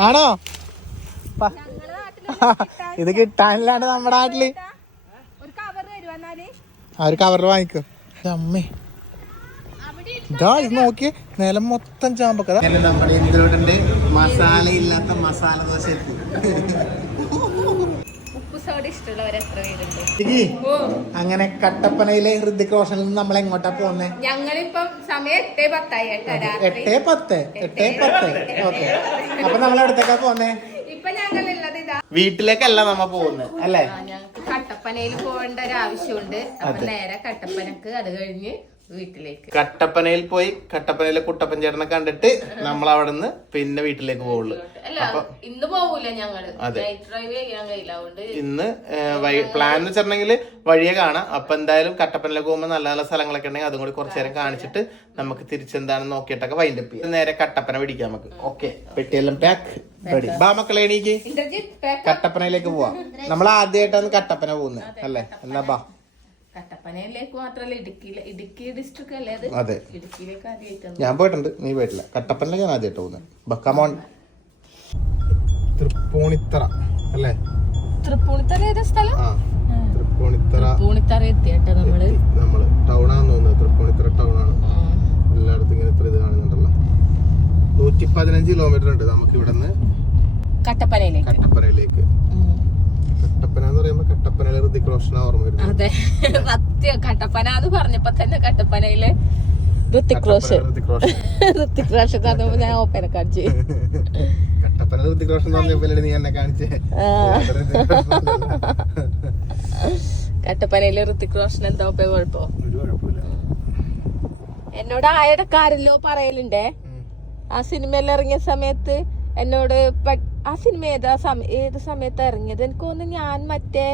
ആണോ? പ- ഇത് കിട്ടാനില്ലാണ്ട് നമ്മുടെ നാട്ടിൽ. ഒരു കവർ തരുവാ ആ ഒരു കവറിൽ വാങ്ങിക്കോ. അമ്മേ. ഇതാ ഇത് നോക്കി. നിലം മൊത്തം ചാമ്പക്കഥ. നമ്മുടെ മസാല ഇല്ലാത്ത മസാല ദോശ ഉപ്പ് സോഡ ഇഷ്ടമുള്ളവർ എത്ര പേരുണ്ട്? ഓ. അങ്ങനെ കട്ടപ്പനയിലെ ഹൃദിക് റോഷനിൽ നിന്ന് നമ്മൾ എങ്ങോട്ടാ പോകുന്നേ ഞങ്ങളിപ്പം സമയം എട്ടേ പത്തായി എട്ടേ പത്ത് എട്ടേ പത്ത്. ഓക്കെ. അപ്പൊ നമ്മൾ എവിടത്തേക്കാ പോന്നേ ഇപ്പൊ ഞങ്ങളുള്ളത് ഇതാ. വീട്ടിലേക്കല്ല നമ്മ പോകുന്നത് അല്ലേ? കട്ടപ്പനയിൽ പോകേണ്ട ഒരു ആവശ്യമുണ്ട്. അപ്പൊ നേരെ കട്ടപ്പനക്ക് അത് കഴിഞ്ഞ് വീട്ടിലേക്ക്. കട്ടപ്പനയിൽ പോയി കട്ടപ്പനയിലെ കുട്ടപ്പൻ ചേട്ടനെ കണ്ടിട്ട് നമ്മൾ അവിടെ നിന്ന് പിന്നെ വീട്ടിലേക്ക് പോവുള്ളൂ. ഇന്ന് പോകൂല ഞങ്ങൾ. അതെ. ഇന്ന് പ്ലാൻ എന്ന് വെച്ചിട്ടുണ്ടെങ്കിൽ വഴിയെ കാണാം. അപ്പൊ എന്തായാലും കട്ടപ്പനയിലേക്ക് പോകുമ്പോൾ നല്ല നല്ല സ്ഥലങ്ങളൊക്കെ ഉണ്ടെങ്കിൽ അതും കൂടി കുറച്ചു നേരം കാണിച്ചിട്ട് നമുക്ക് തിരിച്ചെന്താണെന്ന് നോക്കിയിട്ടൊക്കെ വൈൻഡപ്പ് ചെയ്യാം. നേരെ കട്ടപ്പന പിടിക്കാം നമുക്ക്. ഓക്കെ പെട്ടിയെല്ലാം പാക്ക് റെഡി ബാ മക്കളെ എണീക്ക്. കട്ടപ്പനയിലേക്ക് പോവാം. നമ്മൾ ആദ്യമായിട്ടാണ് കട്ടപ്പന പോകുന്നത് അല്ലേ? എന്നാ ബാ. കട്ടപ്പനയിലേക്ക് മാത്രല്ല ഇടുക്കിയിലെ ഇടുക്കി ഡിസ്ട്രിക്ട് അല്ലേ അത്? അതെ. ഇടുക്കിയിലേക്ക് ആദ്യമായിട്ട് ഞാൻ പോയിട്ടുണ്ട് നീ പോയിട്ടില്ല. കട്ടപ്പനയിലേക്ക് ഞാൻ ആദ്യമായിട്ട് പോകുന്നത് ബക്കമോൺ തൃപ്പൂണിത്തറ അല്ലേ? തൃപ്പൂണിത്തറ ഏതാ സ്ഥലം? തൃപ്പൂണിത്തറ. തൃപ്പൂണിത്തറ എത്തിയട്ടോ നമ്മൾ. നമ്മൾ ടൗൺ ആണെന്ന് തോന്നുന്നത് തൃപ്പൂണിത്തറ ടൗൺ ആണ് എല്ലായിടത്തും ഇങ്ങനെ ഇത്ര ഇത് കാണുന്നുണ്ടല്ലോ. നൂറ്റി പതിനഞ്ച് കിലോമീറ്റർ ഉണ്ട് നമുക്ക് ഇവിടെ നിന്ന് കട്ടപ്പനയിലേക്ക്. കട്ടപ്പനയിലേക്ക് കട്ടപ്പന എന്ന് പറയുമ്പോ കട്ടപ്പനയിലെ ഋതിക് റോഷന ഓർമ്മ വരുന്നത്. അതെ. സത്യം. കട്ടപ്പന എന്ന് പറഞ്ഞപ്പോ തന്നെ കട്ടപ്പനയിലെ ഋത്തിക് റോഷൻ. ഋത്തിക് റോഷൻ. തന്നപ്പോ ഞാൻ ഓപ്പന കാണിച്ചു. കട്ടപ്പന ഋതിക് റോഷൻ എന്ന് നീ എന്നെ കാണിച്ചേ? കട്ടപ്പനയിലെ ഋത്തിക് റോഷൻ എന്താ ഓപ്പ കുഴപ്പോ? എന്നോട് ആയിടക്കാരല്ലോ പറയലുണ്ടേ? ആ സിനിമയിൽ ഇറങ്ങിയ സമയത്ത് എന്നോട് ആ സിനിമ ഏതാ സമയ ഏത് സമയത്താ ഇറങ്ങിയത്? എനിക്ക് തോന്നുന്നു ഞാൻ മറ്റേ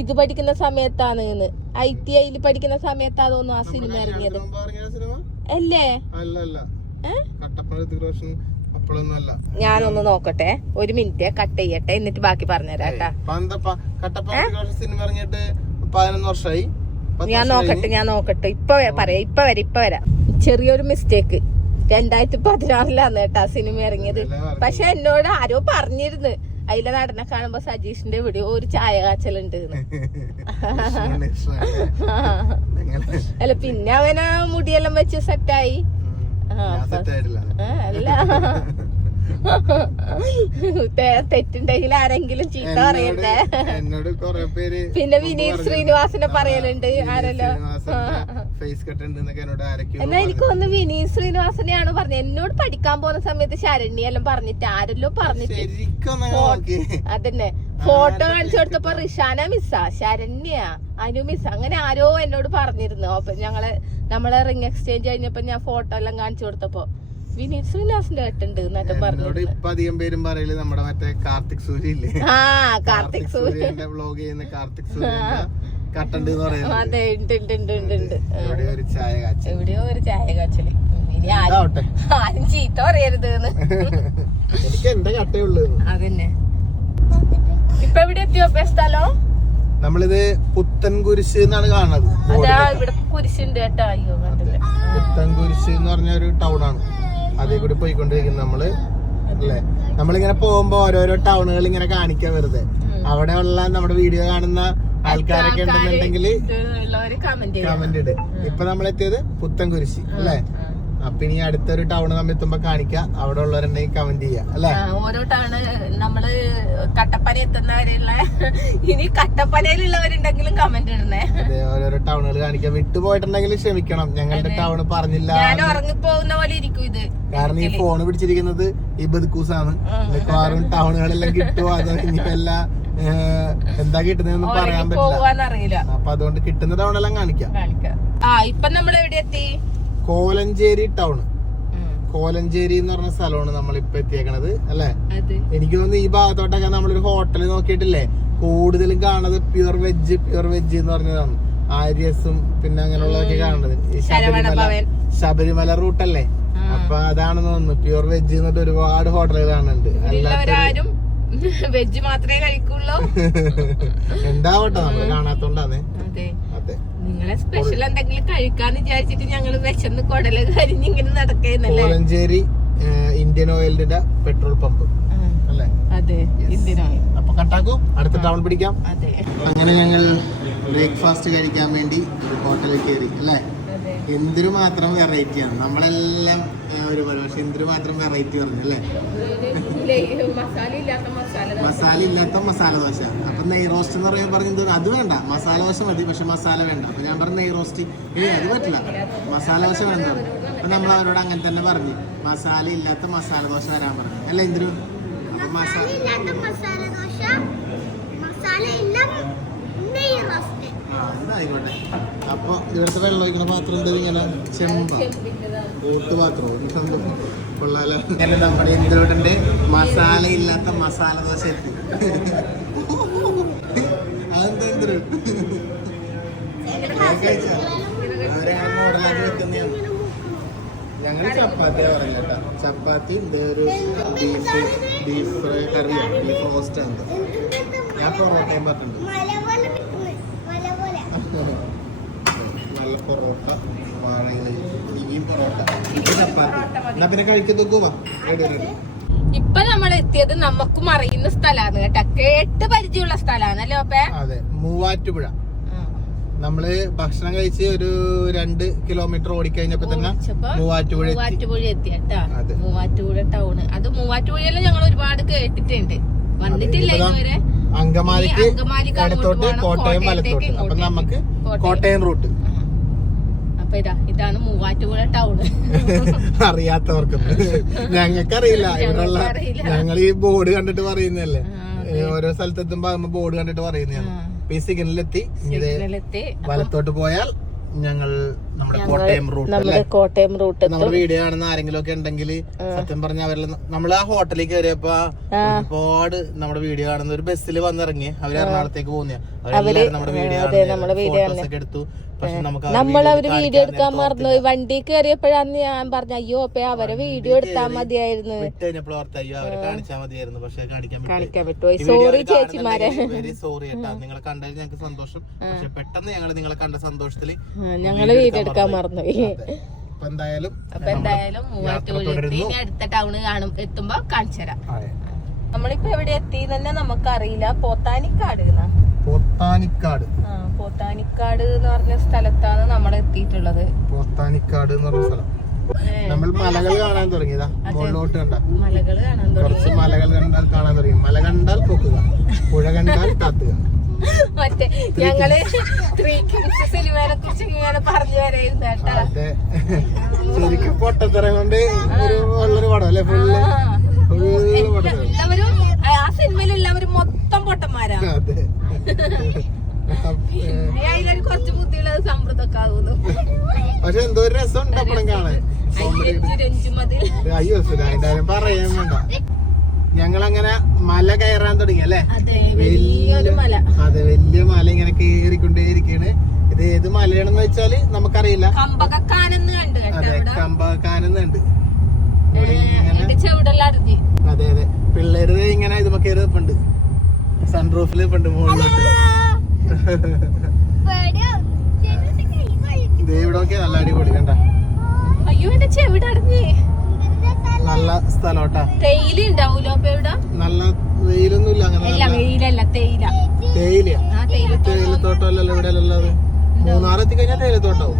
ഇത് പഠിക്കുന്ന സമയത്താണ് എന്ന്. ഐ ടി ഐയിൽ പഠിക്കുന്ന സമയത്താ തോന്നുന്നു ആ സിനിമ ഇറങ്ങിയത്. അല്ലേ? ഞാനൊന്ന് നോക്കട്ടെ. ഒരു മിനിറ്റ് കട്ട് ചെയ്യട്ടെ. എന്നിട്ട് ബാക്കി പറഞ്ഞുതരാം കേട്ടാ. ഇപ്പൊ എന്താ കട്ടപ്പന ഋതിക് റോഷൻ സിനിമ ഇറങ്ങിയിട്ട് പതിനൊന്ന് വർഷമായി ഞാൻ നോക്കട്ടെ ഞാൻ നോക്കട്ടെ. ഇപ്പൊ പറയാം. ഇപ്പൊ വരാം ഇപ്പൊ വരാം. ചെറിയൊരു മിസ്റ്റേക്ക് രണ്ടായിരത്തി പതിനാറിലാണ് കേട്ടാ സിനിമ ഇറങ്ങിയത്. പക്ഷെ എന്നോട് ആരോ പറഞ്ഞിരുന്നു. അതിലെ നടനെ കാണുമ്പോ സജീഷിന്റെ ഇവിടെ ഒരു ചായ കാച്ചലുണ്ട്? അല്ല പിന്നെ അവന മുടിയെല്ലാം വെച്ച് സെറ്റായി. അല്ല. തെറ്റുണ്ടെങ്കിൽ ആരെങ്കിലും ചീത്ത പറയണ്ടേ? എന്നോട് പിന്നെ വിനീത് ശ്രീനിവാസനെ പറയലുണ്ട് ആരല്ലോ? ഫേസ് കട്ട് ഉണ്ട് എന്നൊക്കെ എന്നോട് ആരൊക്കെയോ എന്നാ എനിക്ക് ഒന്ന് വിനീത് ശ്രീനിവാസനെയാണ് പറഞ്ഞത്? എന്നോട് പഠിക്കാൻ പോകുന്ന സമയത്ത് ശരണ്യ എല്ലാം പറഞ്ഞിട്ട് ആരെല്ലോ പറഞ്ഞിട്ട് ശരിക്കും നോക്കി. അതന്നെ. ഫോട്ടോ കാണിച്ചു കൊടുത്തപ്പോ റിഷാന മിസ്സാ ശരണ്യ അനു മിസ് അങ്ങനെ ആരോ എന്നോട് പറഞ്ഞിരുന്നു. അപ്പൊ ഞങ്ങൾ നമ്മളെ റിംഗ് എക്സ്ചേഞ്ച് കഴിഞ്ഞപ്പോ ഞാൻ ഫോട്ടോ എല്ലാം കാണിച്ചു കൊടുത്തപ്പോ വിനീത് ശ്രീനിവാസിന്റെ കേട്ടുണ്ട് എന്നൊക്കെ പറഞ്ഞു ഇപ്പൊ അധികം പേരും പറയൽ നമ്മുടെ മറ്റേ കാർത്തിക് സൂര്യ ഇല്ലേ? ആ കാർത്തിക് സൂര്യ. വ്ലോഗ് ചെയ്യുന്ന കാർത്തിക് സൂര്യന്റെ കട്ടുണ്ട് എന്ന് പറയുന്നത്. അതെ ഉണ്ട് ഉണ്ട് ഉണ്ട് ഉണ്ട് ഉണ്ട്. എവിടെയോ ഒരു ചായ കാച്ചി എവിടെയോ ഒരു ചായ കാച്ചൽ ഇനി ആരും ആരും ചീത്ത പറയരുത് എനിക്ക് എന്റെ കട്ടേ ഉള്ളൂ അതന്നെ. ഇപ്പൊ എവിടെ എത്തിയോ? സ്ഥലം? നമ്മളിത് പുത്തൻ കുരിശ് എന്നാണ് കാണുന്നത്. കുരിശുണ്ട് കേട്ടോ. പുത്തൻ കുരിശ് എന്ന് പറഞ്ഞ ഒരു ടൗൺ ആണ്. അതേ കൂടി പോയിക്കൊണ്ടിരിക്കുന്നത് നമ്മൾ. അല്ലേ? നമ്മളിങ്ങനെ പോകുമ്പോ ഓരോരോ ടൗണുകൾ ഇങ്ങനെ കാണിക്കാൻ വെറുതെ. അവിടെ ഉള്ള നമ്മുടെ വീഡിയോ കാണുന്ന ആൾക്കാരൊക്കെ ഉണ്ടെന്നുണ്ടെങ്കിൽ കമന്റ് ഇട്. ഇപ്പൊ നമ്മളെത്തിയത് പുത്തൻ കുരിശ് അല്ലേ അപ്പൊ ഇനി അടുത്തൊരു ടൗൺ നമ്മൾ എത്തുമ്പോ കാണിക്കാം. അവിടെ ഉള്ളവരെ കമന്റ് ചെയ്യാം. അല്ലെ? ഓരോ ടൗണ് നമ്മൾ കട്ടപ്പന എത്തുന്നവരെയുള്ള ഇനി കട്ടപ്പനയിലുള്ളവരുണ്ടെങ്കിലും കമന്റ് ഇടണേ. അതെ ഓരോരോ ടൗണുകൾ കാണിക്കാം. വിട്ടുപോയിട്ടുണ്ടെങ്കിൽ ക്ഷമിക്കണം. ഞങ്ങളുടെ ടൗൺ പറഞ്ഞില്ല. ഞാൻ ഉറങ്ങിപ്പോകുന്ന പോലെ ഇരിക്കും ഇത്. കാരണം ഈ ഫോൺ പിടിച്ചിരിക്കുന്നത് ഈ ബദുക്കൂസാണ്. മിക്കവാറും ടൗണുകളെല്ലാം കിട്ടുമോ അതോ ഇനി എന്താ കിട്ടുന്നതെന്ന് പറയാൻ പറ്റില്ല. അപ്പൊ അതുകൊണ്ട് കിട്ടുന്ന ടൗണെല്ലാം കാണിക്കാം. ആ ഇപ്പൊ നമ്മൾ എവിടെ എത്തി? കോലഞ്ചേരി ടൗൺ. കോലഞ്ചേരി എന്ന് പറഞ്ഞ സ്ഥലമാണ് നമ്മൾ ഇപ്പൊ എത്തിയേക്കണത് അല്ലെ? എനിക്ക് തോന്നുന്നു ഈ ഭാഗത്തോട്ടൊക്കെ നമ്മളൊരു ഹോട്ടൽ നോക്കിയിട്ടില്ലേ? കൂടുതലും കാണുന്നത് പ്യുർ വെജ് പ്യുർ വെജ് എന്ന് പറഞ്ഞതാണ്. ആര്യസും പിന്നെ അങ്ങനെയുള്ളതൊക്കെ കാണുന്നത്. ശബരിമല റൂട്ട് ശബരിമല റൂട്ടല്ലേ അപ്പൊ അതാണെന്ന് തോന്നുന്നു. പ്യുർ വെജ് എന്നിട്ട് ഒരുപാട് ഹോട്ടലുകൾ കാണുന്നുണ്ട്. അല്ലാത്ത വെജ് മാത്രമേ കഴിക്കുള്ളൂ. ഉണ്ടാവട്ടെ നമ്മൾ കാണാത്തോണ്ടാണ് അതെ. അതെ. നിങ്ങളെ സ്പെഷ്യൽ എന്തെങ്കിലും കഴിക്കാൻ വിചാരിച്ചിട്ട് ഞങ്ങൾ വിശന്ന് കൊടല കരിഞ്ഞിങ്ങനെ നടക്കുന്നല്ലേ? കോലഞ്ചേരി ഇന്ത്യൻ ഓയിലിന്റെ പെട്രോൾ പമ്പ്. അല്ലേ? അതെ ഇന്ത്യൻ ഓയിൽ. അപ്പൊ അടുത്ത ടൗൺ പിടിക്കാം. അതെ. അങ്ങനെ ഞങ്ങൾ ബ്രേക്ക്ഫാസ്റ്റ് കഴിക്കാൻ വേണ്ടി ഒരു ഹോട്ടലിൽ കയറി അല്ലേ? അതെ എന്തൊരു മാത്രം വെറൈറ്റി ആണ്? നമ്മളെല്ലാം ഒരുപോലെ. പക്ഷെ എന്തിനു മാത്രം വെറൈറ്റി പറഞ്ഞു അല്ലേ? മസാല ഇല്ലാത്ത മസാല ദോശ. അപ്പൊ നെയ് റോസ്റ്റ് എന്ന് പറയുമ്പോൾ പറഞ്ഞത് അത് വേണ്ട. മസാല ദോശ മതി പക്ഷെ മസാല വേണ്ട. അപ്പൊ ഞാൻ പറഞ്ഞു നെയ് റോസ്റ്റ് ഏ അത് പറ്റില്ല. മസാല ദോശ വേണ്ട പറഞ്ഞു. അപ്പൊ നമ്മൾ അവരോട് അങ്ങനെ തന്നെ പറഞ്ഞു. മസാല ഇല്ലാത്ത മസാല ദോശ വരാൻ പറഞ്ഞു. അല്ല എന്തിനു മസാല ഇല്ല നെയ്യ് ഇതായിക്കോട്ടെ. അപ്പൊ ഇവിടുത്തെ വെള്ളം ഒഴിക്കുന്ന പാത്രം എന്താ ഇങ്ങനെ? ചെമ്പ. കൂട്ട് പാത്രം. കൊള്ളാലോ. നമ്മുടെ ഇന്ത്യയുടെ മസാല ഇല്ലാത്ത മസാല ദോശ എത്തി അതെന്താ എന്തൊരു മോഡലാക്കി വെക്കുന്നതാണ് ഞങ്ങൾ ചപ്പാത്തിയാ പറയുന്നത് കേട്ടോ. ചപ്പാത്തി ഇതേ ഒരു ബീഫ് ബീഫ് ഫ്രൈ കറിയാണ് ബീഫ് റോസ്റ്റ് ആണ്. ഞാൻ പൊറോട്ടയും പറഞ്ഞിട്ടുണ്ട് മല പോലെ നിൽക്കുന്നു മല പോലെ നല്ല പൊറോട്ട ഇനിയും പൊറോട്ട. എന്നാ പിന്നെ ഇപ്പൊ നമ്മൾ എത്തിയത് നമുക്കും അറിയുന്ന സ്ഥലാണ് കേട്ടോ. കേട്ട് പരിചയമുള്ള സ്ഥലമാണ് അല്ലേ ഓപ്പേ അതെ മൂവാറ്റുപുഴ. നമ്മൾ ഭക്ഷണം കഴിച്ച് ഒരു രണ്ട് കിലോമീറ്റർ ഓടിക്കഴിഞ്ഞപ്പോ തന്നെ മൂവാറ്റുപുഴ മൂവാറ്റുപുഴ എത്തി കേട്ടാ. അതെ. മൂവാറ്റുപുഴ ടൗണ്. അത് മൂവാറ്റുപുഴയെല്ലാം ഞങ്ങൾ ഒരുപാട് കേട്ടിട്ടുണ്ട്. വന്നിട്ടില്ല ഇതുവരെ. അങ്കമാലിക്ക് ഇടത്തോട്ട് കോട്ടയം വലത്തോട്ട്. അപ്പൊ നമുക്ക് കോട്ടയം. റൂട്ട്. അപ്പൊ ഇതാ ഇതാണ് മൂവാറ്റുപുഴ ടൗൺ അറിയാത്തവർക്ക്. ഞങ്ങൾക്കറിയില്ല. ഇവിടെയുള്ള. ഞങ്ങൾ ഈ ബോർഡ് കണ്ടിട്ട് പറയുന്നല്ലേ ഓരോ സ്ഥലത്തെത്തുമ്പോ ബോർഡ് കണ്ടിട്ട് പറയുന്നതാണ്. ഇപ്പൊ ഈ സിഗ്നലെത്തി വലത്തോട്ട് പോയാൽ ഞങ്ങൾ നമ്മുടെ കോട്ടയം റൂട്ട് കോട്ടയം റൂട്ട് നമ്മുടെ വീഡിയോ കാണുന്ന ആരെങ്കിലും ഒക്കെ ഉണ്ടെങ്കിൽ സത്യം പറഞ്ഞ അവരിൽ നമ്മൾ ആ ഹോട്ടലിൽ കയറിയപ്പോ ഒരുപാട് നമ്മുടെ വീഡിയോ കാണുന്ന ഒരു ബസ്സിൽ വന്നിറങ്ങി. അവർ എറണാകുളത്തേക്ക് പോകുന്ന അവരെല്ലാരും നമ്മുടെ വീഡിയോ എടുത്തു. നമ്മൾ അവർ വീഡിയോ എടുക്കാൻ മറന്നു. വണ്ടി കയറിയപ്പോഴാന്ന് ഞാൻ പറഞ്ഞ അയ്യോ അപ്പൊ അവരെ വീഡിയോ എടുത്താൽ മതിയായിരുന്നു. കാണിക്കാൻ വിട്ടു. സോറി ചേച്ചിമാരെ. വെരി സോറി നിങ്ങളെ കണ്ടതിൽ ഞങ്ങൾക്ക് സന്തോഷം. പക്ഷെ പെട്ടെന്ന് ഞങ്ങൾ നിങ്ങളെ കണ്ട സന്തോഷത്തിൽ ഞങ്ങൾ വീഡിയോ എടുക്കാൻ മറന്നു. അപ്പൊ എന്തായാലും അപ്പൊ എന്തായാലും അടുത്ത ടൗണ് കാണും എത്തുമ്പോ കാണിച്ചു തരാം. നമ്മളിപ്പോ എവിടെ എത്തി തന്നെ നമുക്കറിയില്ല. പോത്താനിക്കാട് ന്നാ. പോത്താനിക്കാട്. പോത്താനിക്കാട് എന്ന് പറഞ്ഞ സ്ഥലത്താണ് നമ്മൾ എത്തിയിട്ടുള്ളത്. പോത്താനിക്കാട് എന്ന് പറഞ്ഞ സ്ഥലം. നമ്മൾ മലകൾ കാണാൻ തുടങ്ങിയതാ. മുകളിലോട്ട് കണ്ട മലകൾ കാണാൻ കുറച്ച് മലകൾ കണ്ടാൽ കാണാൻ തുടങ്ങി. മല കണ്ടാൽ പൊക്കുക. പുഴ കണ്ടാൽ കാത്തുക. മറ്റേ ഞങ്ങൾ ത്രീ കിങ്സ് സിനിമയെ കുറിച്ച് ഇങ്ങനെ പറഞ്ഞു വരായിരുന്നു കേട്ടാ. അതെ. ശരിക്കും പൊട്ടത്തറ കൊണ്ട് ഒരു ഉള്ളൊരു പടം അല്ലെ? ഫുള്ള് എല്ലാവരും ആ സിനിമയിൽ എല്ലാവരും മൊത്തം പൊട്ടന്മാരാ. അതിലൊരു കുറച്ച് ബുദ്ധിയുള്ളത് സമൃദ്ധമൊക്കെ ആകുന്നു പക്ഷെ എന്തോ ഒരു കാണാൻ. അയ്യോ പറയാൻ വേണ്ട. ഞങ്ങളങ്ങനെ മല കയറാൻ തുടങ്ങി അല്ലേ? അതെ വലിയൊരു മല. അതെ വലിയ മല ഇങ്ങനെ കേറിക്കൊണ്ടേയിരിക്കാണ് ഇത് ഏത് മലയാണെന്ന് വെച്ചാൽ നമുക്കറിയില്ല. അതെ എന്റെ അതെ അതെ. പിള്ളേര് ഇങ്ങനെ ഇതുമ്മ കയറി നിൽപ്പുണ്ട് സൺറൂഫിൽ പണ്ട് മുകളിലോട്ട്. ഇവിടെ നല്ല അടിപൊളി കണ്ട? അയ്യോ എന്റെ ചെവിടെ ഇതിന്റെ നല്ല സ്ഥലോട്ടാ. തേയില ഉണ്ടാവൂലോ അപ്പൊ ഇവിടെ നല്ല വെയിലൊന്നും ഇല്ല അങ്ങനെ വെയിലല്ല തേയില. തേയില ആ തേയില തേയിലത്തോട്ടമല്ലല്ലോ ഇവിടെ അല്ലല്ലോ മൂന്നാർ എത്തിക്കഴിഞ്ഞാൽ തേയിലത്തോട്ടാവും.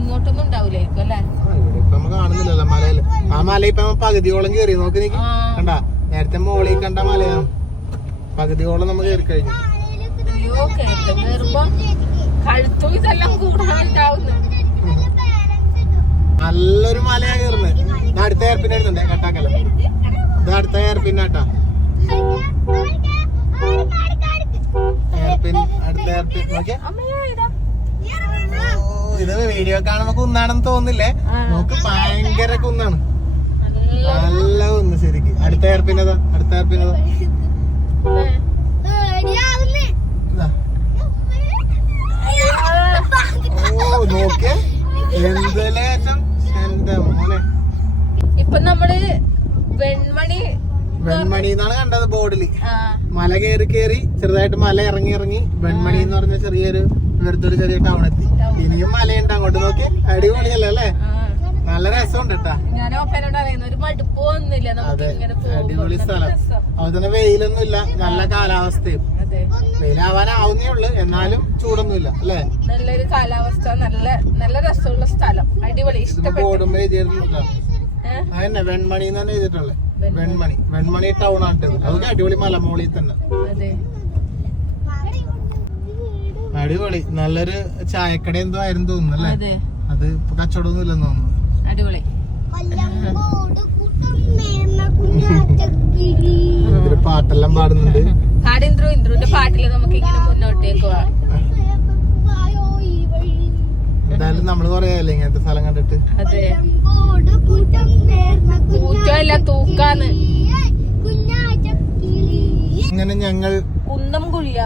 ഇങ്ങോട്ടൊന്നും ഉണ്ടാവൂലായിരിക്കും അല്ലേ? ആ, ഇവിടെ ഇപ്പൊ നമ്മ കാണുന്നില്ലല്ലോ മലയിൽ. ആ മല ഇപ്പൊ പകുതിയോളം കയറി നോക്കി നീക്കി. കണ്ട? നേരത്തെ മോളിൽ കണ്ട മലയാണ് പകുതിയോളം നമ്മൾ കയറി കഴിഞ്ഞു. അയ്യോ കഴുത്തും ഇതെല്ലാം നല്ലൊരു മലയാ കയറുന്നത് ഇത് അടുത്ത എയർപിൻ എടുത്തുണ്ടേ കട്ടാക്കല. ഇത് അടുത്ത എയർപിൻ ആട്ടാ എയർപിൻ അടുത്ത എയർപിൻ നോക്കിയാ. അമ്മേ ഇതാ. വീഡിയോ കാണുമ്പോ കുന്നാണെന്ന് തോന്നില്ലേ നമുക്ക് ഭയങ്കര കുന്നാണ്. നല്ല കുന്ന് ശരിക്ക്. അടുത്ത എയർപിൻ പിന്നെ അടുത്ത എയർപിൻ ഇപ്പൊ നമ്മൾ വെൺമണി വെൺമണി എന്നാണ് കണ്ടത് ബോർഡിൽ. മല കയറി കയറി ചെറുതായിട്ട് മല ഇറങ്ങി ഇറങ്ങി വെൺമണി എന്ന് പറഞ്ഞ ചെറിയൊരു ഇവിടുത്തെ ഒരു ചെറിയ ടൗൺ എത്തി. ഇനിയും മലയുണ്ട്. അങ്ങോട്ട് നോക്കി അടിപൊളിയല്ലേ അല്ലേ. നല്ല രസമുണ്ട് കേട്ടാ ഞാൻ ഓപ്പനോട് അറിയുന്ന ഒരു മടുപ്പ് ഒന്നുമില്ല നമുക്ക് ഇങ്ങനെ അടിപൊളി സ്ഥലം. അതുപോലെ തന്നെ വെയിലൊന്നും ഇല്ല നല്ല കാലാവസ്ഥയും. വെയിലാവാനാവുന്നേ ഉള്ളു എന്നാലും ചൂടൊന്നുമില്ല അല്ലേ? നല്ലൊരു കാലാവസ്ഥ നല്ല നല്ല രസമുള്ള സ്ഥലം. അടിപൊളി ഇഷ്ടപ്പെടുമ്പോ എഴുതിയിരുന്നു എഴുതിയിട്ടുണ്ടല്ലോ? അതന്നെ വെൺമണി എന്ന് തന്നെ എഴുതിയിട്ടുള്ളത്. വെൺമണി. വെൺമണി. ടൗൺ ആണ് അതൊക്കെ അടിപൊളി മലമോളിൽ തന്നെ. അടിപൊളി. നല്ലൊരു ചായക്കട എന്തോ ആയിരുന്നു തോന്നുന്നു അല്ലേ? അതെ. ഇപ്പൊ കച്ചവടമൊന്നും ഇല്ലെന്ന് തോന്നുന്നു. അടിപൊളി. പാട്ടെല്ലാം പാടുന്നുണ്ട്. കാട് ഇന്ദ്രു ഇന്ദ്രുവിന്റെ പാട്ടിൽ നമുക്ക് ഇങ്ങനെ മുന്നോട്ടേക്ക് പോവാം. വായോ ഈ വഴി. എന്തായാലും നമ്മൾ പറയാല്ലേ ഇങ്ങനത്തെ സ്ഥലം കണ്ടിട്ട്. അതെ. കൂറ്റമല്ല തൂക്കാന്ന്. ഇങ്ങനെ ഞങ്ങൾ കുന്നം കുഴിയ.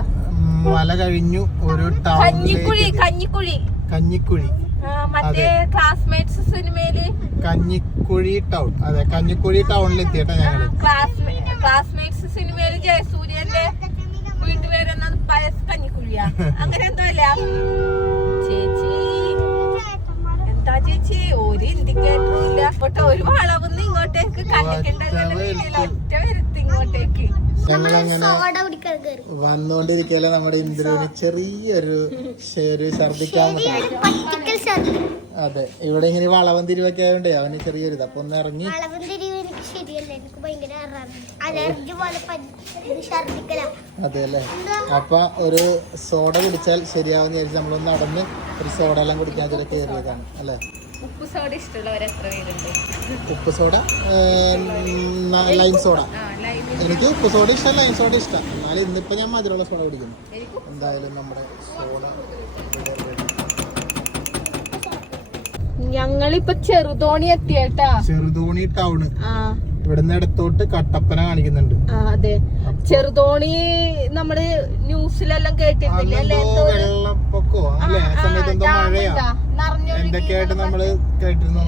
മല കഴിഞ്ഞു ഒരു കഞ്ഞിക്കുഴി ടൗണിലേക്ക് കഞ്ഞിക്കുഴി. കഞ്ഞിക്കുഴി. ആ, മറ്റേ ക്ലാസ്മേറ്റ്സ് സിനിമയിൽ കഞ്ഞിക്കുഴി ടൗൺ അതെ കഞ്ഞിക്കുഴി ടൗണിൽ എത്തിയട്ടാ ഞങ്ങൾ. ക്ലാസ്മേറ്റ്സ് സിനിമയിൽ ജയസൂര്യന്റെ വീട്ടുപേരെന്നത് പയസ് കഞ്ഞിക്കുഴിയാ. അങ്ങനെ എന്തോ അല്ല? ചേച്ചി എന്താ ചേച്ചി? ഒരു ഇൻഡിക്കേറ്ററും ഇല്ല. അപ്പോട്ടെ ഒരു വളവ് ഇങ്ങോട്ടേക്ക് കണ്ടിട്ടുണ്ടല്ലോ ഒറ്റ വരുത്തി ഇങ്ങോട്ടേക്ക്. ഞങ്ങളങ്ങനെ വന്നുകൊണ്ടിരിക്കല നമ്മുടെ ഇന്ദ്രന്? ചെറിയൊരു ഒരു ഛർദിക്കാൻ. അതെ ഇവിടെ ഇങ്ങനെ വളവൻ തിരിവൊക്കെ ആയതുകൊണ്ടേ അവന് ചെറിയൊരു അപ്പൊ ഒന്ന് ഇറങ്ങി. അതെ അല്ലേ? അപ്പൊ ഒരു സോഡ കുടിച്ചാൽ ശരിയാവുന്ന വിചാരിച്ച് നമ്മളൊന്ന് നടന്ന് ഒരു സോഡ എല്ലാം കുടിക്കാൻ കയറിയതാണ് അല്ലേ? ഉപ്പ് സോഡ ഇഷ്ടമുള്ളവർ എത്ര പേരുണ്ട്? ഉപ്പ് സോഡ ലൈം സോഡ. ആ ലൈം എനിക്ക് ഉപ്പ് സോഡ ഇഷ്ടം ലൈം സോഡ ഇഷ്ടം. എന്നാലും ഇന്നിപ്പോ ഞാൻ മധുരമുള്ള സോഡ കുടിക്കുന്നു. എന്തായാലും നമ്മുടെ സോഡ ഞങ്ങളിപ്പോ ചെറുതോണി എത്തിയേട്ടാ. ചെറുതോണി ടൗണ് ആ. ഇവിടുന്ന് ഇടത്തോട്ട് കട്ടപ്പന കാണിക്കുന്നുണ്ട്. ആ, അതെ. ചെറുതോണി നമ്മൾ ന്യൂസിലെല്ലാം കേട്ടിട്ടില്ലേ? അല്ലേ? എന്തോ ഒരു- വെള്ളപ്പൊക്കോ? അല്ലേ? ആ സമയത്ത് എന്തോ മഴയാ. എന്തൊക്കെയായിട്ട് നമ്മൾ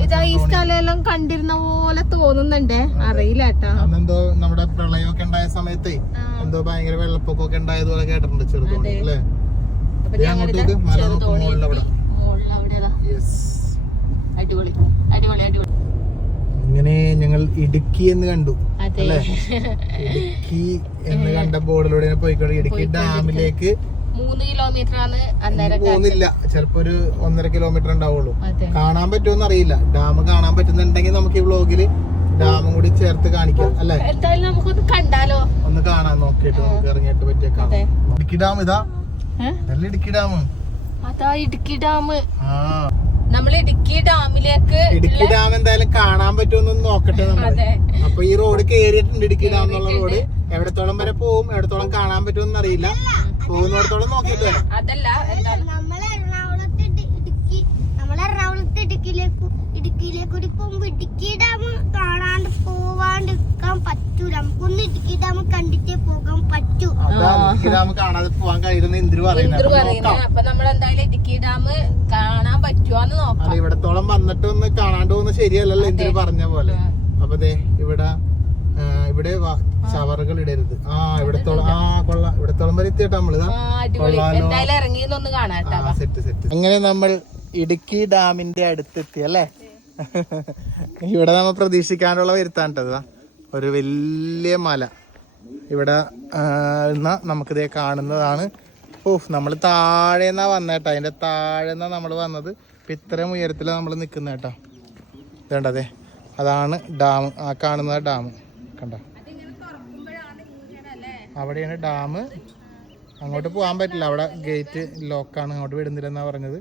ഇതാ ഈ സ്ഥലമെല്ലാം കണ്ടിരുന്ന പോലെ തോന്നുന്നുണ്ട്. അറിയില്ല കേട്ടാ. അന്നെന്തോ നമ്മുടെ പ്രളയമൊക്കെ ഉണ്ടായ സമയത്തേ എന്തോ ഭയങ്കര വെള്ളപ്പൊക്കമൊക്കെ ഉണ്ടായതുപോലെ കേട്ടിട്ടുണ്ട് ചെറുതോണി. അല്ലേ? അങ്ങോട്ടേക്ക് മല നോക്ക് അടിപൊളി. അടിപൊളി അടിപൊളി. ഞങ്ങൾ ഇടുക്കി എന്ന് കണ്ടു അല്ലേ? ഇടുക്കി എന്ന് കണ്ട ബോർഡിലൂടെ പോയിക്കോട്ടെ പോയിക്കൊണ്ട് ഇടുക്കി ഡാമിലേക്ക് മൂന്ന് കിലോമീറ്റർ ആണ് അന്നേരം പോകുന്നില്ല. ചിലപ്പോ ഒരു ഒന്നര കിലോമീറ്റർ ഉണ്ടാവുള്ളൂ. കാണാൻ പറ്റുമോന്ന് അറിയില്ല. ഡാം കാണാൻ പറ്റുന്നുണ്ടെങ്കിൽ നമുക്ക് ഈ വ്ളോഗിൽ ഡാമും കൂടി ചേർത്ത് കാണിക്കാം അല്ലേ? എന്തായാലും നമുക്കൊന്ന് കണ്ടാലോ? ഒന്ന് കാണാൻ നോക്കിട്ട് നമുക്ക് ഇറങ്ങിയിട്ട് പറ്റിയ കാണാം. ഇടുക്കി ഡാം ഇതാ? നല്ല ഇടുക്കി ഡാം. അതാ ഇടുക്കി ഡാം. ആ. നമ്മൾ ഇടുക്കി ഡാമിലേക്ക് ഇടുക്കി ഡാം എന്തായാലും കാണാൻ പറ്റുമെന്നൊന്ന് നോക്കട്ടെ നമ്മൾ അപ്പൊ ഈ റോഡ് കേറിയിട്ടുണ്ട് ഇടുക്കി ഡാം എന്നുള്ള റോഡ്. എവിടത്തോളം വരെ പോവും എവിടത്തോളം കാണാൻ പറ്റുമെന്ന് അറിയില്ല. അതല്ല നമ്മൾ എറണാകുളത്ത് ഇട- ഇടുക്കി നമ്മൾ എറണാകുളത്ത് ഇടുക്കിയിലേക്ക് ഇടുക്കിയിലേക്ക് കൂടി പോകുമ്പോ ഇടുക്കി ഡാം കാണാണ്ട് പോവാണ്ട് നിൽക്കാൻ പറ്റൂല. നമുക്കൊന്ന് ഇടുക്കി ഡാം കണ്ടിട്ടേ പോകാൻ പറ്റൂ. അതാ ഇടുക്കി ഡാം കാണാതെ പോവാൻ കഴിയുന്ന ഇന്ദിരു പറയുന്നത് ഇന്ദ്രു അപ്പൊ പറയുന്നത് നോക്കാം. അപ്പൊ നമ്മൾ എന്തായാലും ഇടുക്കി ഡാം കാണാൻ പറ്റുവാന്ന് നോക്കാം. അത് ഇവിടത്തോളം വന്നിട്ട് ഒന്ന് കാണാണ്ട് പോകുന്ന ശരിയല്ലല്ലോ ഇന്ദ്രു പറഞ്ഞ പോലെ. അപ്പൊ ഇവിടെ ഇവിടെ ചവറുകൾ ഇടരുത്. ആ ഇവിടത്തോളം ആ കൊള്ളാം ഇവിടത്തോളം വരെ എത്തിയിട്ടാ നമ്മളിതാ കൊള്ളാലോ. Set set. അങ്ങനെ നമ്മൾ ഇടുക്കി ഡാമിന്റെ അടുത്തെത്തി അല്ലേ? ഇവിടെ നമ്മൾ പ്രതീക്ഷിക്കാനുള്ള വരുത്താണ്ടതാ ഒരു വലിയ മല. ഇവിടെ നമുക്കിത് നിന്നാ നമുക്കിതേ കാണുന്നതാണ്. ഓഹ് നമ്മൾ താഴേന്നാ വന്നേട്ടാ അതിന്റെ താഴെന്നാ നമ്മൾ വന്നത്. ഇപ്പൊ ഇത്രയും ഉയരത്തിലാണ് നമ്മൾ നിൽക്കുന്നേട്ടാ ഇതേണ്ടതേ അതാണ് ഡാം. ആ കാണുന്ന ഡാം. കണ്ട? അവിടെയാണ് ഡാം. അങ്ങോട്ട് പോകാൻ പറ്റില്ല. അവിടെ ഗേറ്റ് ലോക്കാണ്. അങ്ങോട്ട് വിടുന്നില്ലെന്നാ പറഞ്ഞത്.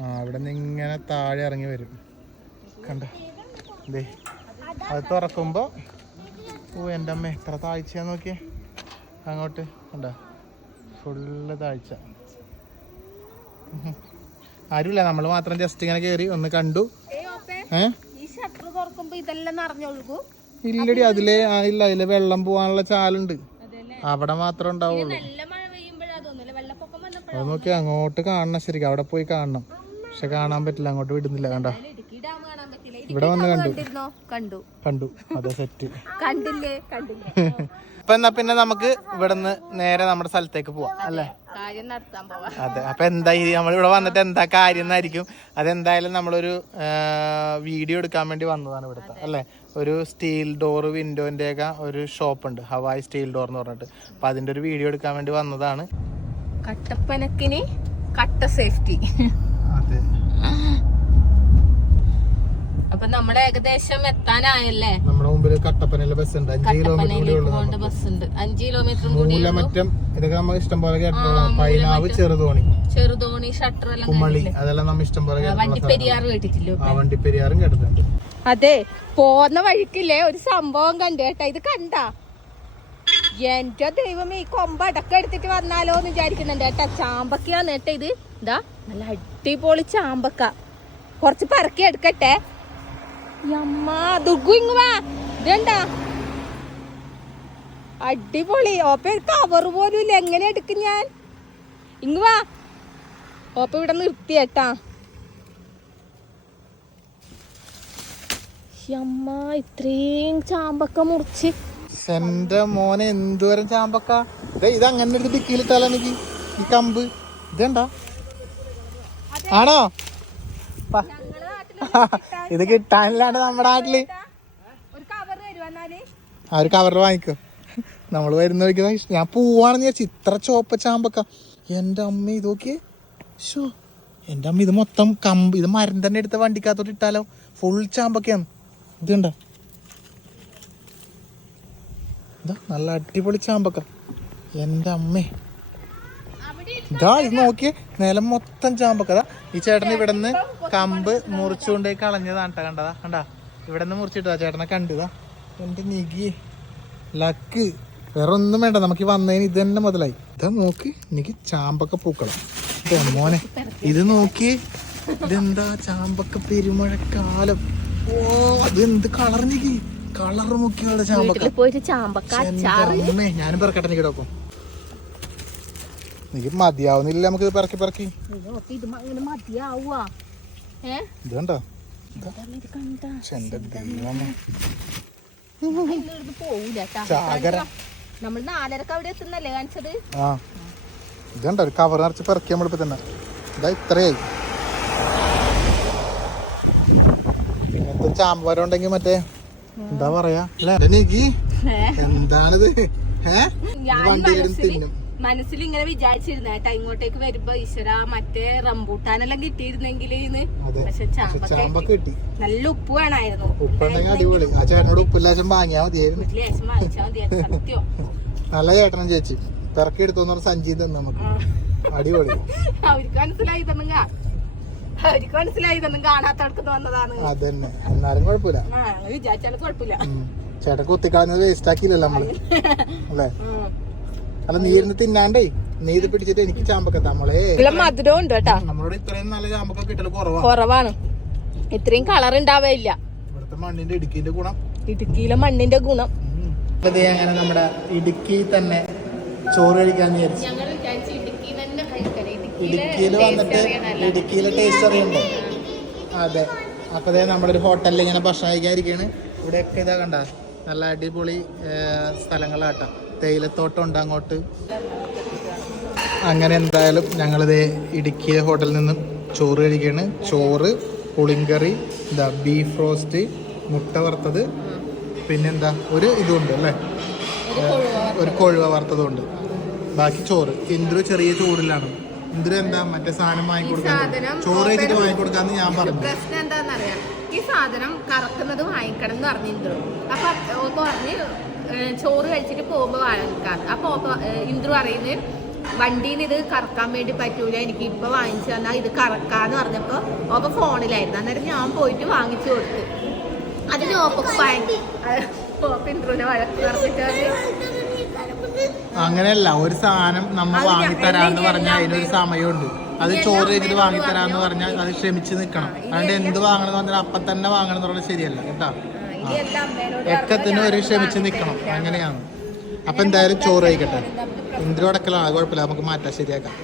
ആ അവിടെ നിന്ന് ഇങ്ങനെ താഴെ ഇറങ്ങി വരും. കണ്ട? ദേ അത് തുറക്കുമ്പോൾ ഓ എന്റെ അമ്മ എത്ര താഴ്ചയാ നോക്കിയേ. അങ്ങോട്ട് കണ്ട? ഫുള്ള് താഴ്ച. ആരുമില്ല. നമ്മൾ മാത്രം ജസ്റ്റ് ഇങ്ങനെ കയറി ഒന്ന് കണ്ടു. ഇല്ലടി അതിലെ ഇല്ല അതിലെ വെള്ളം പോവാനുള്ള ചാലുണ്ട്. അവിടെ മാത്രമേ ഉണ്ടാവുള്ളൂ. അത് നോക്കി അങ്ങോട്ട് കാണണം ശരിക്കും അവിടെ പോയി കാണണം. പക്ഷെ കാണാൻ പറ്റില്ല അങ്ങോട്ട് വിടുന്നില്ല കണ്ട ഇടുക്കി ഡാം കാണാൻ പറ്റില്ല ഇവിടെ വന്ന് കണ്ടു. കണ്ടു. കണ്ടു. അതെ സെറ്റ് കണ്ടില്ലേ? കണ്ടില്ലേ? അപ്പൊ എന്നാ പിന്നെ നമുക്ക് ഇവിടുന്ന് നേരെ നമ്മുടെ സ്ഥലത്തേക്ക് പോവാം അല്ലേ? അതെ. അപ്പൊ എന്താ നമ്മൾ നമ്മളിവിടെ വന്നിട്ട് എന്താ കാര്യം എന്നായിരിക്കും? അതെന്തായാലും നമ്മളൊരു വീഡിയോ എടുക്കാൻ വേണ്ടി വന്നതാണ് ഇവിടുത്തെ അല്ലെ? ഒരു സ്റ്റീൽ ഡോർ വിൻഡോന്റെ ഒക്കെ ഒരു ഷോപ്പ് ഉണ്ട് ഹവായ് സ്റ്റീൽ ഡോർ എന്ന് പറഞ്ഞിട്ട്. അപ്പൊ അതിന്റെ ഒരു വീഡിയോ എടുക്കാൻ വേണ്ടി വന്നതാണ്. കട്ടപ്പനക്കിന് കട്ട സേഫ്റ്റി. അതെ. അപ്പൊ നമ്മൾ ഏകദേശം എത്താനായല്ലേ? നമ്മുടെ മുമ്പിൽ കട്ടപ്പനയിലെ ബസ് ഉണ്ട്. അഞ്ച് കിലോമീറ്റർ ബസ് ഉണ്ട്. അഞ്ച് കിലോമീറ്റർ മൂലമറ്റം ഇതൊക്കെ നമ്മൾ ഇഷ്ടം പോലെ പൈനാവ് ചെറുതോണി. ചെറുതോണി ഷട്ടർ എല്ലാം കുമളി. അതെല്ലാം നമ്മൾ ഇഷ്ടം പോലെ വണ്ടിപ്പെരിയാർ കേട്ടിട്ടില്ലോ ആ വണ്ടിപ്പെരിയാറും കേട്ടിട്ടുണ്ട്. അതെ പോന്ന വഴിക്കില്ലേ ഒരു സംഭവം കണ്ടു കേട്ടാ. ഇത് കണ്ട? എന്റെ ദൈവം ഈ കൊമ്പ് അടക്കെടുത്തിട്ട് വന്നാലോ എന്ന് വിചാരിക്കുന്നുണ്ട് കേട്ടാ. ചാമ്പക്കയാന്ന് കേട്ടാ ഇത്. ഇതാ നല്ല അടിപൊളി ചാമ്പക്ക. കുറച്ച് പറക്കി എടുക്കട്ടെ അമ്മ ദുഗു ഇങ്ങ് വാ ഇതെന്താ അടിപൊളി. ഓപ്പ കവർ പോലും ഇല്ല എങ്ങനെ എടുക്കും ഞാൻ? ഇങ്ങ് വാ ഓപ്പ ഇവിടെ നിർത്തി കേട്ടാ. അമ്മ ഇത്രയും ചാമ്പക്ക മുറിച്ച്. എന്റെ മോനെ എന്തോരം ചാമ്പക്ക? ഇത് അങ്ങനെ ഒരു ഡിക്കിയിലിട്ടാലോ എനിക്ക് ഈ കമ്പ്. ഇതെണ്ടാ ആണോ? ഇത് കിട്ടാനില്ലാണ്ട് നമ്മുടെ നാട്ടിൽ. ആ ഒരു കവർ വാങ്ങിക്കോ. നമ്മൾ വരുന്ന വഴിക്ക് ഞാൻ പോവാണെന്ന് വിചാരിച്ചു ഇത്ര ചോപ്പ ചാമ്പക്ക. എന്റെ അമ്മ ഇത് നോക്കിയേ. ഷോ എന്റെ അമ്മ ഇത് മൊത്തം കമ്പ് ഇത് മരം തന്നെ എടുത്ത വണ്ടിക്കകത്തോട്ട് ഇട്ടാലോ? ഫുൾ ചാമ്പക്കയാണ്. ഇതുണ്ട ഇതാ നല്ല അടിപൊളി ചാമ്പക്ക. എന്റെ അമ്മേ. ഇതാ ഇത് നോക്കി നിലം മൊത്തം ചാമ്പക്കതാ. ഈ ചേട്ടൻ ഇവിടെ നിന്ന് കമ്പ് മുറിച്ചുകൊണ്ടേ കളഞ്ഞതാണ് കേട്ടോ കണ്ടതാ. കണ്ടാ? ഇവിടെ നിന്ന് മുറിച്ചിട്ടാ ചേട്ടനെ കണ്ടതാ. എന്റെ നികി. ലക്ക്. വേറെ ഒന്നും വേണ്ട. നമുക്ക് വന്നതിന് ഇത് തന്നെ മുതലായി. ഇതാ നോക്ക്. എനിക്ക് ചാമ്പക്ക പൂക്കളം. മോനെ ഇത് നോക്കി ഇതെന്താ ചാമ്പക്ക പെരുമഴക്കാലം? ഓ അത് എന്ത് കളർ നികി? കളർ മുക്കിയുള്ള ചാമ്പക്ക. ഞാനും പെറക്കട്ടെ എനിക്ക് കിടക്കും എനിക്ക് മതിയാവുന്നില്ല നമുക്ക് ഇത് പെറക്കി പെറക്കി അയ്യോ, അപ്പൊ ഇത് മ- ഇങ്ങനെ മതിയാവുക ഏ ഇത് മതിയാവുന്നില്ല നമുക്ക് പറക്കി പറക്കി. ഇതുണ്ടോ എന്റെ ദൈവമേ. നമ്മൾ നാലരക്ക് അവിടെ എത്തുന്നല്ലേ കാണിച്ചത്? ആ. ഇത് ഒരു കവർ നിറച്ച് പെറക്കി നമ്മളിപ്പോ തന്നെ. ഇതാ ഇത്രയായി. ഇങ്ങനത്തെ ചാമ്പരം ഉണ്ടെങ്കിൽ മറ്റേ എന്താ പറയാ? അല്ലേ? എനിക്ക് എന്താണിത്? ഏഹ് മനസ്സിൽ തിന്നും. മനസ്സിൽ ഇങ്ങനെ വിചാരിച്ചിരുന്ന കേട്ടാ ഇങ്ങോട്ടേക്ക് വരുമ്പോ ഈശ്വര മറ്റേ റംബൂട്ടാനെല്ലാം കിട്ടിയിരുന്നെങ്കിൽ പക്ഷെ ചാമ്പക്ക കിട്ടി. നല്ല ഉപ്പ് വേണമായിരുന്നു നല്ല ചേട്ടനും ചേച്ചി. പിറക്കി എടുത്തോന്ന് തന്നെ നമുക്ക്. അടിപൊളി. അവർക്ക് മനസ്സിലായി ഇതൊന്നും കാ അവർക്ക് മനസ്സിലായി ഇതൊന്നും കാണാത്തവർക്ക് വന്നതാണ് അതന്നെ. എന്നാലും കുഴപ്പമില്ല. വിചാരിച്ചാലും കുഴപ്പമില്ല. ചേട്ടൻ കുത്തിക്കളഞ്ഞത് വേസ്റ്റ് ആക്കിയില്ലല്ലോ നമ്മൾ. അല്ലേ. അല്ല നീ ഇരുന്ന് തിന്നാണ്ടേ. നീ ഇത് പിടിച്ചിട്ട് എനിക്ക് ചാമ്പക്ക നമ്മളെ മധുരവും മധുരം ഉണ്ട് കേട്ടാ. നമ്മളോട് ഇത്രയും നല്ല ചാമ്പക്ക കിട്ടൽ കുറവാ. കുറവാണ്. ഇത്രയും കളർ ഉണ്ടാവില്ല ഇവിടുത്തെ മണ്ണിന്റെ ഇടുക്കിന്റെ ഗുണം. ഇടുക്കിയിലെ മണ്ണിന്റെ ഗുണം. അങ്ങനെ നമ്മുടെ ഇടുക്കി തന്നെ ചോറ് കഴിക്കാൻ വിചാരിച്ചു. ഞങ്ങൾ വിചാരിച്ചു ഇടുക്കി തന്നെ കഴിക്കണേ ഇടുക്കിയിൽ വന്നിട്ട് ഇടുക്കിയിലെ ടേസ്റ്റ് അറിയണ്ടേ? അതെ. അപ്പൊ ദേ നമ്മളൊരു ഹോട്ടലിൽ ഇങ്ങനെ ഭക്ഷണം കഴിക്കാതിരിക്കാണ് ഇവിടെയൊക്കെ ഇതാ കണ്ട. നല്ല അടിപൊളി സ്ഥലങ്ങളാട്ടോ തേയിലത്തോട്ടം ഉണ്ട് അങ്ങോട്ട്. അങ്ങനെ എന്തായാലും ഞങ്ങളിത് ഇടുക്കിയ ഹോട്ടലിൽ നിന്നും ചോറ് കഴിക്കുകയാണ് ചോറ് പുളിങ്കറി എന്താ ബീഫ് റോസ്റ്റ് മുട്ട വറുത്തത്. പിന്നെന്താ ഒരു ഇതുണ്ട് അല്ലേ? ഒരു കൊഴുവ വറുത്തതുണ്ട്. ബാക്കി ചോറ്. ഇന്ദ്രു ചെറിയ ചോറിലാണ് ഇന്ദ്രു എന്താ മറ്റേ സാധനം വാങ്ങിക്കൊടുക്കാൻ കൊടുക്കാൻ? ചോറ് കഴിച്ചിട്ട് വാങ്ങിക്കൊടുക്കാന്ന് ഞാൻ പറഞ്ഞു. പ്രശ്നം എന്താണെന്നറിയാം. ഈ സാധനം കറക്കുന്നത് വാങ്ങിക്കണം എന്ന് അപ്പൊ പറഞ്ഞ് ഏ, ചോറ് കഴിച്ചിട്ട് പോകുമ്പോൾ വാങ്ങിക്കാം. അപ്പൊ ഓപ്പ ഇന്ദ്രു പറയുന്നത് വണ്ടിയിൽ ഇത് കറക്കാൻ വേണ്ടി പറ്റൂല എനിക്ക് ഇപ്പൊ വാങ്ങിച്ചു തന്നാ ഇത് കറക്കാന്ന് പറഞ്ഞപ്പോ ഓപ്പ ഫോണിലായിരുന്നു. അന്നേരം ഞാൻ പോയിട്ട് വാങ്ങിച്ചു കൊടുത്തു. അതിന് ഓപ്പക്ക് ഭയങ്കര ഓപ്പ ഇന്ദ്രുവിനെ വഴക്ക് പറഞ്ഞിട്ട് അങ്ങനെയല്ല ഒരു സാധനം നമ്മൾ വാങ്ങിത്തരാന്ന് പറഞ്ഞാൽ അതിനൊരു സമയമുണ്ട്. അത് ചോറ് കഴിച്ചിട്ട് വാങ്ങിത്തരാന്ന് പറഞ്ഞാൽ അത് ക്ഷമിച്ച് നിൽക്കണം. അതുകൊണ്ട് എന്ത് വാങ്ങണമെന്ന് പറഞ്ഞാൽ അപ്പം തന്നെ വാങ്ങണം എന്ന് പറഞ്ഞാൽ ശരിയല്ല കേട്ടോ? എക്കത്തിന് ഒരു ക്ഷമിച്ച് നിൽക്കണം. അങ്ങനെയാണ്. അപ്പൊ എന്തായാലും ചോറ് കഴിക്കട്ടെ. ഇന്ദ്രു അടക്കലാണ് കുഴപ്പമില്ല നമുക്ക് മാറ്റാം ശരിയാക്കാം.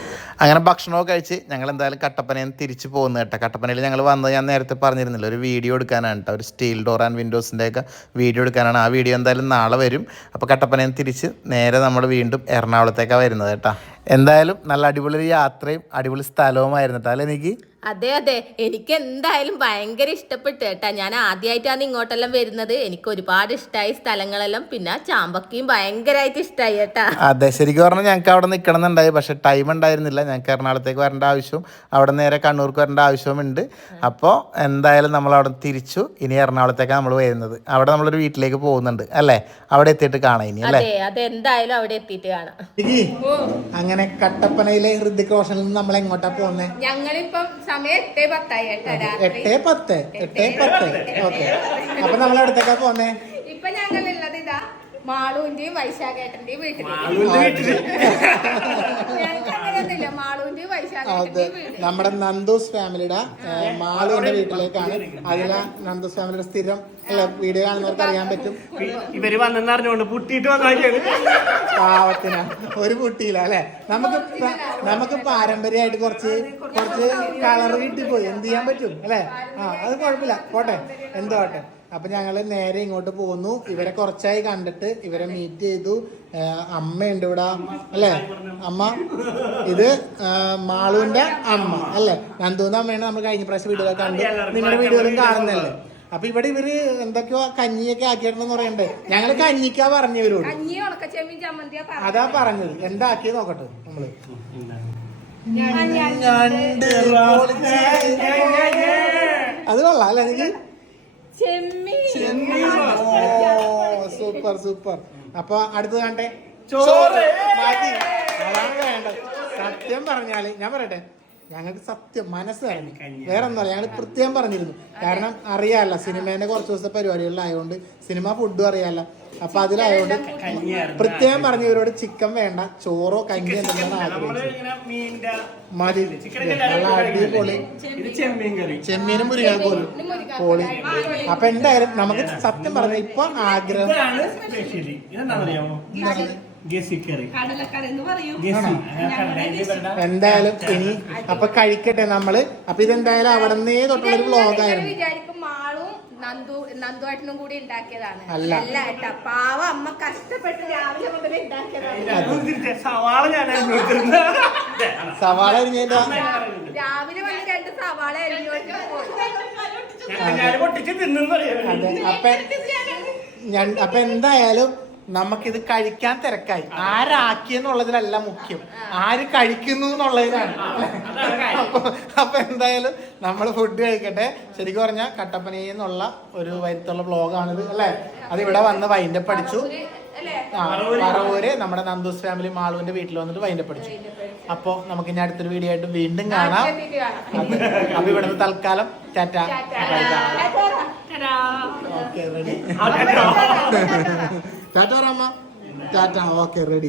അങ്ങനെ ഭക്ഷണമൊക്കെ കഴിച്ച് ഞങ്ങൾ എന്തായാലും കട്ടപ്പനയിൽ നിന്ന് തിരിച്ചു പോകുന്നു കേട്ടോ. കട്ടപ്പനയിൽ ഞങ്ങൾ വന്നത് ഞാൻ നേരത്തെ പറഞ്ഞിരുന്നില്ല ഒരു വീഡിയോ എടുക്കാനാണ് കേട്ടോ. ഒരു സ്റ്റീൽ ഡോർ ആൻഡ് വിൻഡോസിന്റെ ഒക്കെ വീഡിയോ എടുക്കാനാണ്. ആ വീഡിയോ എന്തായാലും നാളെ വരും. അപ്പോൾ കട്ടപ്പനയിൽ നിന്ന് തിരിച്ച് നേരെ നമ്മൾ വീണ്ടും എറണാകുളത്തേക്കാണ് വരുന്നത് കേട്ടോ. എന്തായാലും നല്ല അടിപൊളി യാത്രയും അടിപൊളി സ്ഥലവുമായിരുന്നു. കേട്ടോ അല്ലെ എനിക്ക് അതെ അതെ. എനിക്ക് എന്തായാലും ഭയങ്കര ഇഷ്ടപ്പെട്ടു കേട്ടാ. ഞാൻ ആദ്യമായിട്ടാണ് ഇങ്ങോട്ടെല്ലാം വരുന്നത്. എനിക്ക് ഒരുപാട് ഇഷ്ടമായി സ്ഥലങ്ങളെല്ലാം. പിന്നെ ചാമ്പക്കയും ഭയങ്കരമായിട്ട് ഇഷ്ടമായി കേട്ടാ. അതെ ശരിക്കും പറഞ്ഞാൽ ഞങ്ങൾക്ക് അവിടെ നിൽക്കണം എന്നുണ്ടായി പക്ഷെ ടൈം ഉണ്ടായിരുന്നില്ല. ഞങ്ങൾക്ക് എറണാകുളത്തേക്ക് വരേണ്ട ആവശ്യവും അവിടെ നേരെ കണ്ണൂർക്ക് വരേണ്ട ആവശ്യവുമുണ്ട് അപ്പോൾ എന്തായാലും നമ്മൾ അവിടെ തിരിച്ചു. ഇനി എറണാകുളത്തേക്കാണ് നമ്മൾ വരുന്നത്. അവിടെ നമ്മളൊരു വീട്ടിലേക്ക് പോകുന്നുണ്ട്. അല്ലേ? അവിടെ എത്തിയിട്ട് കാണാം ഇനി അല്ലേ? അതെ എന്തായാലും അവിടെ എത്തിയിട്ട് കാണാം. അങ്ങനെ കട്ടപ്പനയിലെ ഹൃദിക് റോഷനിൽ നിന്ന് നമ്മൾ എങ്ങോട്ടാ പോകുന്നത് ഞങ്ങളിപ്പം സമയം എട്ടേ പത്തായി കേട്ടാ രാത്രി. എട്ടേ പത്ത്. എട്ടേ പത്ത്. ഓക്കെ. അപ്പൊ നമ്മൾ എവിടത്തേക്കാ പോന്നേ? ഇപ്പൊ ഞങ്ങൾ ഇതാ മാളുവിന്റെയും വൈശാഖേട്ടന്റെയും വീട്ടിലേക്ക് ഞങ്ങൾക്ക് അങ്ങനെയൊന്നുമില്ല മാളുവിന്റെയും അതെ വൈശാഖേട്ടന്റെയും വീട്. നമ്മുടെ നന്ദൂസ് ഫാമിലിയുടെ മാളുവിന്റെ വീട്ടിലേക്കാണ്. അതില നന്ദൂസ് ഫാമിലിയുടെ സ്ഥിരം അല്ല വീഡിയോ കാണുന്നവർക്ക് അറിയാൻ പറ്റും. ഇവർ വന്നെന്ന് പുട്ടിട്ട് പുട്ടിയിട്ട് വന്നാക്കിയാണ് പാവത്തിന. ഒരു കുട്ടിയില്ല അല്ലെ? നമുക്ക് പ- നമുക്ക് പാരമ്പര്യമായിട്ട് കുറച്ച് കുറച്ച് കളർ കിട്ടിപ്പോയി. എന്ത് ചെയ്യാൻ പറ്റും അല്ലെ? ആ അത് കുഴപ്പമില്ല. പോട്ടെ. എന്തോ ആട്ടെ അപ്പൊ ഞങ്ങൾ നേരെ ഇങ്ങോട്ട് പോന്നു. ഇവരെ കുറച്ചായി കണ്ടിട്ട് ഇവരെ മീറ്റ് ചെയ്തു. അമ്മയുണ്ട് ഇവിടെ. അല്ലെ? അമ്മ? ഇത് മാളുവിന്റെ അമ്മ. അല്ലേ? നന്ദൂന്ന് അമ്മയാണ് നമ്മൾ കഴിഞ്ഞ പ്രാവശ്യം വീഡിയോ കണ്ടു നിങ്ങളുടെ വീഡിയോയിലും കാണുന്നല്ലേ അപ്പൊ ഇവിടെ ഇവർ എന്തൊക്കെയോ കഞ്ഞിയൊക്കെ ആക്കിയിട്ടുണ്ടെന്ന് പറയണ്ടേ? ഞങ്ങൾ കഞ്ഞിക്കാ പറഞ്ഞവരോട്. അതാ പറഞ്ഞത്. അതാ പറഞ്ഞത്. എന്താക്കി നോക്കട്ടെ നമ്മൾ. അത് കൊള്ളാം അല്ലെങ്കിൽ എനിക്ക് സൂപ്പർ സൂപ്പർ. അപ്പൊ അടുത്ത് കണ്ടേ ചോറ്. മാറ്റി അതാണ് വേണ്ടത്. സത്യം പറഞ്ഞാൽ ഞാൻ പറയട്ടെ? ഞങ്ങൾക്ക് സത്യം മനസ്സ് തരണം വേറെ എന്താ പറയുക ഞങ്ങൾ പ്രത്യേകം പറഞ്ഞിരുന്നു. കാരണം അറിയാല്ല സിനിമേന്റെ കുറച്ച് ദിവസത്തെ പരിപാടികളിലായതുകൊണ്ട് സിനിമ ഫുഡും അറിയാല്ല അപ്പൊ അതിലായതുകൊണ്ട് പ്രത്യേകം പറഞ്ഞു ഇവരോട് ചിക്കൻ വേണ്ട ചോറോ കഞ്ഞി എന്തെങ്കിലും ആഗ്രഹിച്ചു മതി. അടിപൊളി ചെമ്മീനും മുരിയാൻ പോലും പോളി അപ്പൊ എന്തായാലും നമുക്ക് സത്യം പറഞ്ഞ ഇപ്പൊ ആഗ്രഹം എന്തായാലും ഇനി അപ്പൊ കഴിക്കട്ടെ നമ്മൾ. അപ്പൊ ഇതെന്തായാലും അവിടെ നിന്നേ തൊട്ടുള്ള ഒരു വ്ലോഗായിരുന്നു വിചാരിക്കും മാളും നന്ദു കൂടി ഉണ്ടാക്കിയതാണ്. അല്ല. അല്ല ഏട്ടാ പാവ അമ്മ കഷ്ടപ്പെട്ട് രാവിലെ ഉണ്ടാക്കിയതാണ്. സവാള. സവാള അരിഞ്ഞതിന്റെ രാവിലെ വന്ന് രണ്ട് സവാള അപ്പൊ എന്തായാലും നമുക്കിത് കഴിക്കാൻ തിരക്കായി. ആരാക്കിയെന്നുള്ളതിലല്ല മുഖ്യം. ആര് കഴിക്കുന്നു എന്നുള്ളതിലാണ്. അപ്പൊ അപ്പൊ എന്തായാലും നമ്മൾ ഫുഡ് കഴിക്കട്ടെ. ശരിക്കും പറഞ്ഞാൽ കട്ടപ്പനയിൽ നിന്നുള്ള ഒരു വരുത്തുള്ള ബ്ലോഗാണിത് അല്ലേ? അത് ഇവിടെ വന്ന് വൈന്റെ പഠിച്ചു പറവൂര് നമ്മുടെ നന്ദൂസ് ഫാമിലി മാളുവിന്റെ വീട്ടിൽ വന്നിട്ട് വൈന്റെ പഠിച്ചു അപ്പൊ നമുക്ക് ഇനി അടുത്തൊരു വീഡിയോ ആയിട്ട് വീണ്ടും കാണാം. അപ്പൊ ഇവിടുന്ന് തൽക്കാലം ചാറ്റ ഓക്കെ റെഡി ടാറ്റ രാമ ടാറ്റ ഓക്കെ റെഡി